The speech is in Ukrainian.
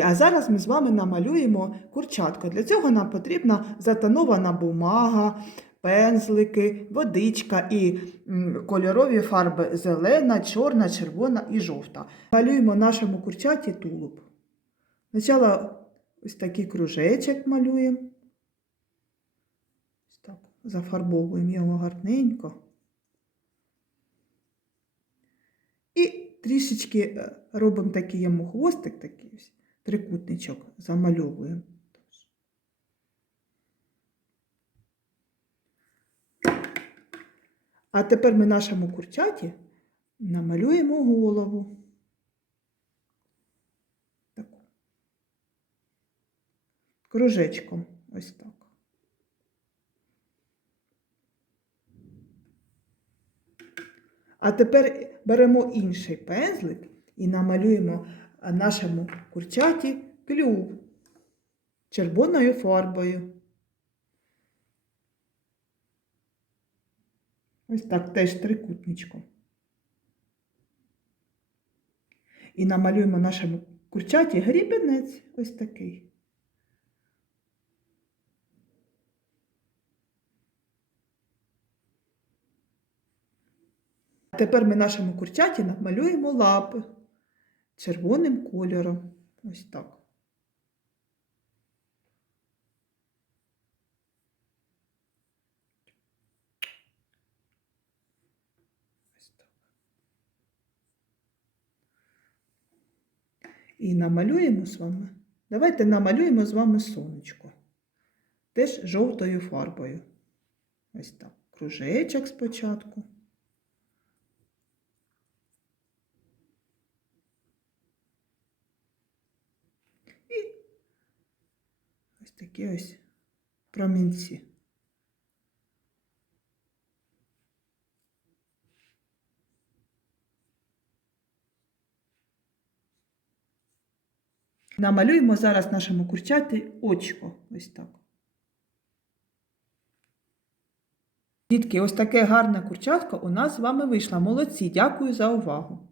Дітки, а зараз ми з вами намалюємо курчатко. Для цього нам потрібна затонована бумага, пензлики, водичка і кольорові фарби зелена, чорна, червона і жовта. Малюємо нашому курчаті тулуб. Спочатку ось такий кружечок малюємо. Ось так, зафарбовуємо його гарненько. І трішечки е, робимо такий йому хвостик, такий ось, трикутничок замальовуємо. А тепер ми нашому курчаті намалюємо голову. Таку. Кружечком. Ось так. А тепер беремо інший пензлик і намалюємо нашому курчаті клюв червоною фарбою. Ось так теж трикутничком. І намалюємо нашому курчаті грібенець ось такий. А тепер ми нашому курчаті намалюємо лапи червоним кольором. Ось так. Ось так. І намалюємо з вами. Давайте намалюємо з вами сонечко. Теж жовтою фарбою. Ось так. Кружечок спочатку. І ось такі ось промінці. Намалюємо зараз нашому курчаті очко. Ось так. Дітки, ось таке гарне курчатко у нас з вами вийшло. Молодці, дякую за увагу.